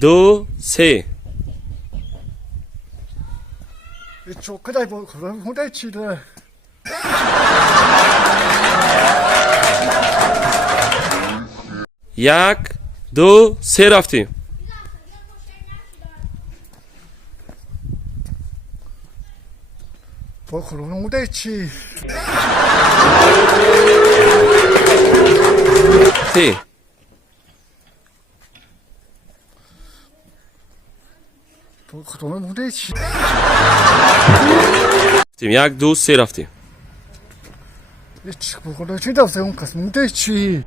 دو سه. çok kadar bu kadar çiğde. یک دو سه رفتیم. bu kadar çiğ. سه. bu kadar çiğ. یک دو سه رفتیم. hiç bu kadar çiğ de sen kasım da çiğ.